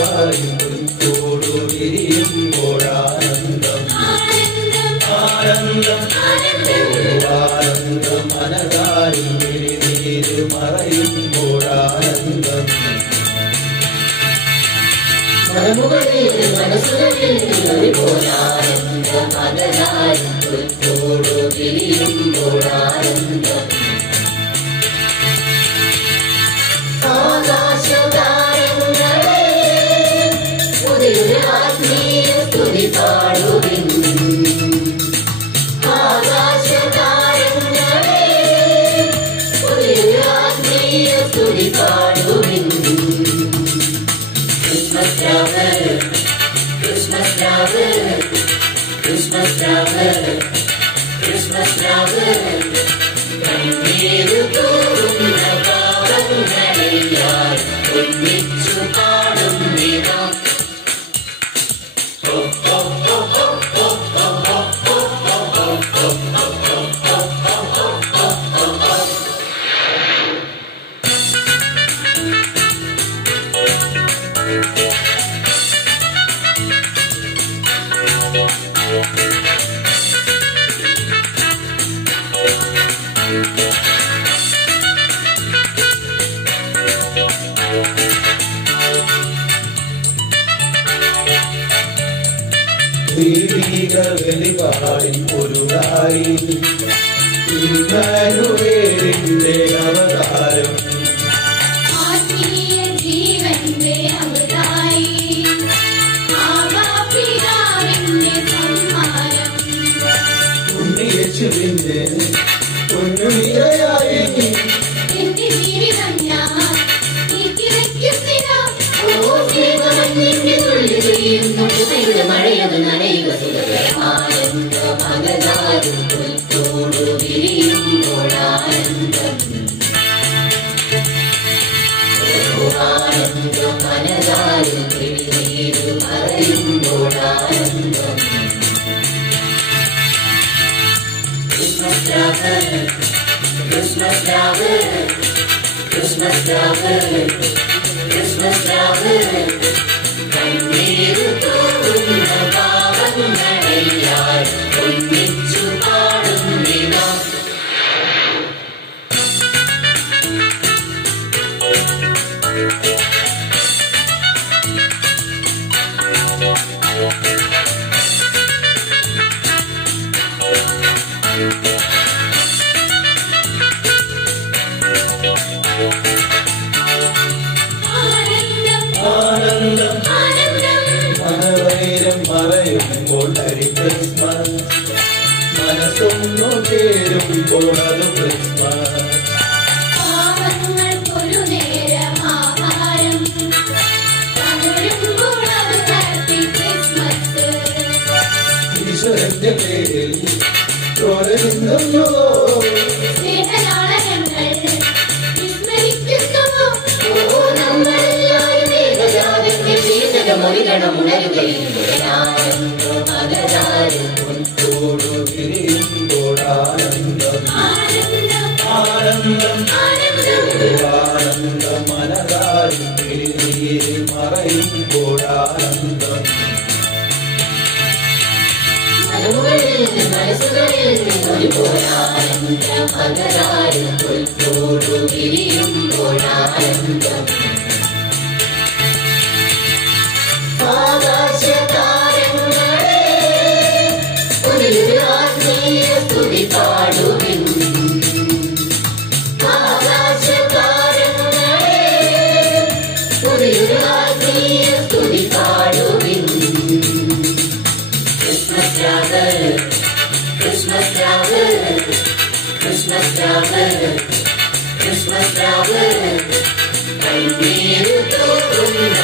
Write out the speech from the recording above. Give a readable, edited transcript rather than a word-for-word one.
മനതാരിത്തോടു വിരിയുമ്പോഴാനന്ദം ആനന്ദം ആനന്ദം മനതാരിൽ വിരിനീര് മറയുമ്പോഴാനന്ദം മനസ്സുകളിൽ മനതാരിത്തോടു വിരിയുമ്പോഴാനന്ദം ആകാശതാരങ്ങളെ ആത്മീയ സ്തുതി പാടുവിൻ ആകാശതാരങ്ങളെ ആത്മീയ സ്തുതി പാടുവിൻ ക്രിസ്മസ് രാവ് ക്രിസ്മസ് രാവ് ക്രിസ്മസ് രാവ് ക്രിസ്മസ് രാവ് കണ്ണീരു തോറുന്ന പാവങ്ങളെയാൽ ഒന്നിച്ചു പാടും നിതാ ദൈവിക വെളിപാടിൻ പൊരുളായി ഇമ്മാനുവേലിന്റെ അവതാരം ആത്മീയ ജീവന്റെ അമൃതായി ആവാപിതാവിന്റെ സമ്മാനം ഉണ്ണിയേശുവിന്റെ പൊന്നുനിരയായി എന്റെ ജീവിതം ഞാൻ നീക്കിവയ്ക്കുന്നിതാ ഓ സ്നേഹമഞ്ഞിന്റെ തുള്ളി ചെയ്യുന്നുണ്ട് പെയ്ത മഴയത് നനയുക ആനന്ദം അകതാരും പുൽത്തോടു വിരിയുമ്പോഴാനന്ദം ആനന്ദം മനതാരും വിരിനീരു മറയുമ്പോഴാനന്ദം ക്രിസ്മസ് രാവ് ക്രിസ്മസ് രാവ് ക്രിസ്മസ് രാവ് ക്രിസ്മസ് രാവ് കണ്ണീരു തോറുന്ന പാവങ്ങളെയാൽ ഒന്നിച്ചു പാടും നിതാ ആനന്ദം മനവൈരം മറയുമ്പോൾ ഹരി ക്രിസ്മസ് മനസ്സൊന്നു ചേരുമ്പോൾ അത് ക്രിസ്മസ് പാവങ്ങൾക്കൊരു നേരം ആഹാരം തകരുമ്പോൾ അത് ഹാപ്പി ക്രിസ്മസ് ഈശ്വരന്റെ പേരിൽ ചോരനിന്നു സ്നേഹനാളങ്ങൾ വിസ്മരിക്കുന്നു ഓ നമ്മളെല്ലാവരും ഏകജാതന്റെ ശീതകമൊഴികണമുണരുകയും ആനന്ദം അകതാരും തോടു വിരിയുമ്പോഴാനന്ദം ആനന്ദം ആനന്ദം ആനന്ദം ആനന്ദം മനതാരിൽ വിരിനീര് മറയുമ്പോഴാനന്ദം മനസ്സുകളിൽ ഒരുപോലാനന്ദം അകതാരും പുൽത്തോടു വിരിയുമ്പോഴാനന്ദം ആകാശതാരങ്ങളെ ആത്മീയ സ്തുതി പാടുവിൻ ആകാശതാരങ്ങളെ ആത്മീയ സ്തുതി പാടുവിൻ ക്രിസ്മസ് രാവ് ക്രിസ്മസ് രാവ് ക്രിസ്മസ് രാവ് ക്രിസ്മസ് രാവ് കണ്ണീരു തോറുന്ന